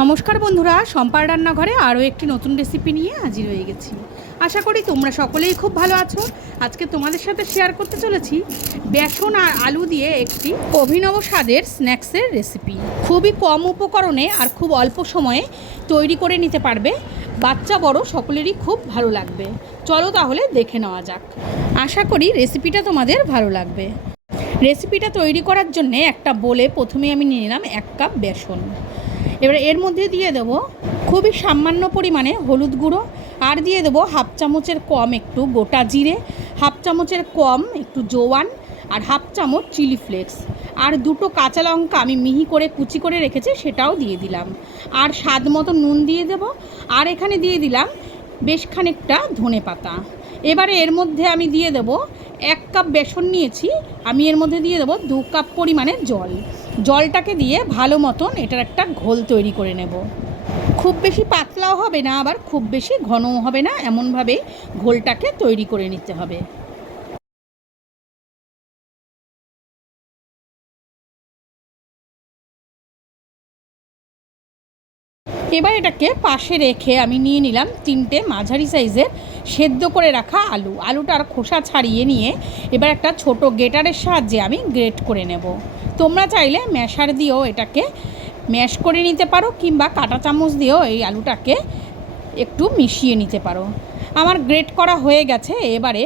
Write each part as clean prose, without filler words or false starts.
নমস্কার বন্ধুরা, সম্পার রান্নাঘরে আরও একটি নতুন রেসিপি নিয়ে হাজির হয়ে গেছি। আশা করি তোমরা সকলেই খুব ভালো আছো। আজকে তোমাদের সাথে শেয়ার করতে চলেছি বেসন আর আলু দিয়ে একটি অভিনব স্বাদের স্ন্যাক্সের রেসিপি। খুবই কম উপকরণে আর খুব অল্প সময়ে তৈরি করে নিতে পারবে। বাচ্চা বড় সকলেরই খুব ভালো লাগবে। চলো তাহলে দেখে নেওয়া যাক। আশা করি রেসিপিটা তোমাদের ভালো লাগবে। রেসিপিটা তৈরি করার জন্য একটা বোলে প্রথমে আমি নিয়ে নিলাম 1 কাপ বেসন। এবার এর মধ্যে দিয়ে দেবো খুবই সামান্য পরিমাণে হলুদ গুঁড়ো, আর দিয়ে দেবো 1/2 চামচের কম একটু গোটা জিরে, 1/2 চামচের কম একটু জোয়ান, আর 1/2 চামচ চিলি ফ্লেক্স, আর 2টো কাঁচা লঙ্কা আমি মিহি করে কুচি করে রেখেছি সেটাও দিয়ে দিলাম, আর স্বাদ মতো নুন দিয়ে দেব, আর এখানে দিয়ে দিলাম বেশ খানিকটা ধনে পাতা। এবারে এর মধ্যে আমি দিয়ে দেব 1 কাপ বেসন নিয়েছি, আমি এর মধ্যে দিয়ে দেবো 2 কাপ পরিমাণে জল। জলটাকে দিয়ে ভালো মতন এটার একটা ঘোল তৈরি করে নেব। খুব বেশি পাতলাও হবে না, আবার খুব বেশি ঘনও হবে না, এমনভাবে ঘোলটাকে তৈরি করে নিতে হবে। এবার এটাকে পাশে রেখে আমি নিয়ে নিলাম 3টে মাঝারি সাইজের সেদ্ধ করে রাখা আলু। আলুটার খোসা ছাড়িয়ে নিয়ে এবার একটা ছোট গ্রেটারের সাহায্যে আমি গ্রেট করে নেব। তোমরা চাইলে ম্যাশার দিয়েও এটাকে ম্যাশ করে নিতে পারো, কিংবা কাঁটা চামচ দিয়েও এই আলুটাকে একটু মিশিয়ে নিতে পারো। আমার গ্রেট করা হয়ে গেছে। এবারে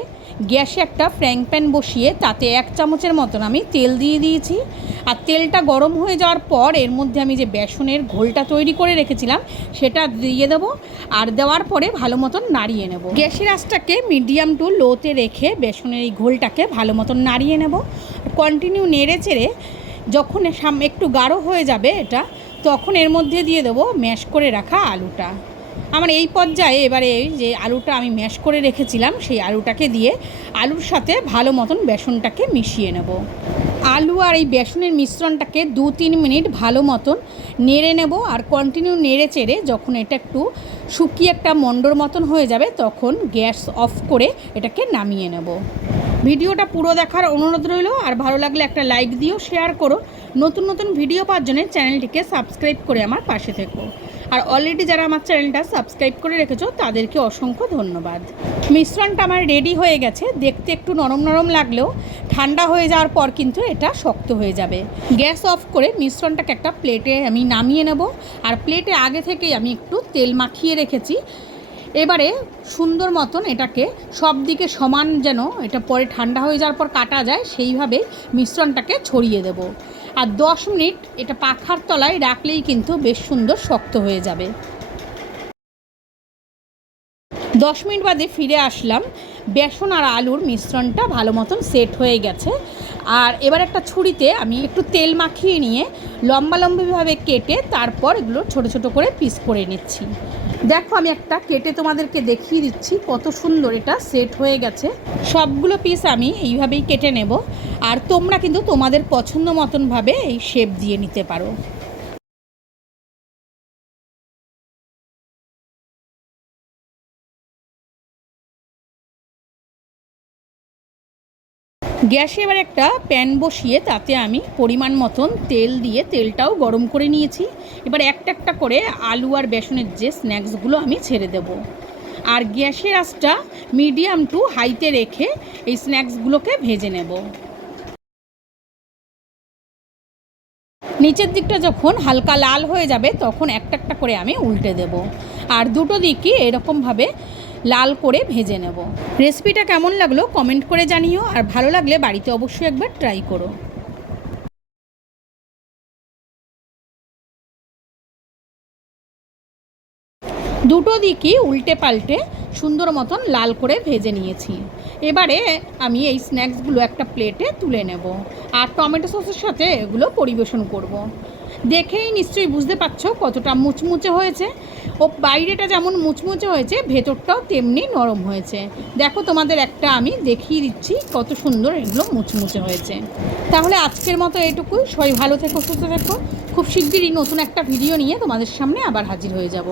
গ্যাসে একটা ফ্রাইং প্যান বসিয়ে তাতে 1 চামচের মতন আমি তেল দিয়ে দিয়েছি, আর তেলটা গরম হয়ে যাওয়ার পর এর মধ্যে আমি যে বেসনের ঘোলটা তৈরি করে রেখেছিলাম সেটা দিয়ে দেবো, আর দেওয়ার পরে ভালো মতন নাড়িয়ে নেব। গ্যাসের আঁচটাকে মিডিয়াম টু লোতে রেখে বেসনের এই ঘোলটাকে ভালো মতন নাড়িয়ে নেব। কন্টিনিউ নেড়ে চেড়ে যখন একটু গাঢ় হয়ে যাবে এটা, তখন এর মধ্যে দিয়ে দেবো ম্যাশ করে রাখা আলুটা। আমার এই পর্যায়ে এবারে যে আলুটা আমি ম্যাশ করে রেখেছিলাম সেই আলুটাকে দিয়ে আলুর সাথে ভালো মতন বেসনটাকে মিশিয়ে নেব। আলু আর এই বেসনের মিশ্রণটাকে 2-3 মিনিট ভালো মতন নেড়ে নেব, আর কন্টিনিউ নেড়ে চেড়ে যখন এটা একটু শুকিয়ে একটা মণ্ডর মতন হয়ে যাবে তখন গ্যাস অফ করে এটাকে নামিয়ে নেব। ভিডিওটা পুরো দেখার অনুরোধ রইল, আর ভালো লাগলে একটা লাইক দিও, শেয়ার করো। নতুন নতুন ভিডিও পাওয়ার জন্য চ্যানেলটিকে সাবস্ক্রাইব করে আমার পাশে থেকো। আর অলরেডি যারা আমার চ্যানেলটা সাবস্ক্রাইব করে রেখেছো তাদেরকে অসংখ্য ধন্যবাদ। মিশ্রণটা আমার রেডি হয়ে গেছে। দেখতে একটু নরম নরম লাগলেও ঠান্ডা হয়ে যাওয়ার পর কিন্তু এটা শক্ত হয়ে যাবে। গ্যাস অফ করে মিশ্রণটাকে একটা প্লেটে আমি নামিয়ে নেব, আর প্লেটে আগে থেকেই আমি একটু তেল মাখিয়ে রেখেছি। এবারে সুন্দর মতন এটাকে সব দিকে সমান যেন এটা পরে ঠান্ডা হয়ে যাওয়ার পর কাটা যায় সেইভাবে মিশ্রণটাকে ছড়িয়ে দেব, আর 10 মিনিট এটা পাখার তলায় রাখলেই কিন্তু বেশ সুন্দর শক্ত হয়ে যাবে। 10 মিনিট বাদে ফিরে আসলাম। বেসন আর আলুর মিশ্রণটা ভালো মতন সেট হয়ে গেছে। আর এবার একটা ছুরিতে আমি একটু তেল মাখিয়ে নিয়ে লম্বা লম্বিভাবে কেটে তারপর এগুলো ছোট ছোট করে পিস করে নিচ্ছি। দেখো আমি একটা কেটে তোমাদেরকে দেখিয়ে দিচ্ছি কত সুন্দর এটা সেট হয়ে গেছে। সবগুলো পিস আমি এইভাবেই কেটে নেব, আর তোমরা কিন্তু তোমাদের পছন্দ মতনভাবে এই শেপ দিয়ে নিতে পারো। গ্যাসে এবার একটা প্যান বসিয়ে তাতে আমি পরিমাণ মতন তেল দিয়ে তেলটাও গরম করে নিয়েছি। এবার একটা একটা করে আলু আর বেসনের যে স্ন্যাক্সগুলো আমি ছেড়ে দেব, আর গ্যাসের আঁচটা মিডিয়াম টু হাইতে রেখে এই স্ন্যাক্সগুলোকে ভেজে নেব। নিচের দিকটা যখন হালকা লাল হয়ে যাবে তখন একটা একটা করে আমি উল্টে দেব, আর দুটো দিকই এরকমভাবে লাল করে ভেজে নেব। রেসিপিটা কেমন লাগলো কমেন্ট করে জানিও, আর ভালো লাগলে বাড়িতে অবশ্যই একবার ট্রাই করো। দুটো দিকই উল্টে পাল্টে সুন্দর মতন লাল করে ভেজে নিয়েছি। এবারে আমি এই স্ন্যাক্সগুলো একটা প্লেটে তুলে নেব, আর টমেটো সসের সাথে এগুলো পরিবেশন করব। দেখেই নিশ্চয়ই বুঝতে পারছো কতটা মুচমুচে হয়েছে। ও বাইরেটা যেমন মুচমুচে হয়েছে ভেতরটাও তেমনি নরম হয়েছে। দেখো তোমাদের একটা আমি দেখিয়ে দিচ্ছি কত সুন্দর এগুলো মুচমুচে হয়েছে। তাহলে আজকের মতো এটুকুই। সবাই ভালো থেকো, সুস্থ থেকো। খুব শিগগিরই নতুন একটা ভিডিও নিয়ে তোমাদের সামনে আবার হাজির হয়ে যাব।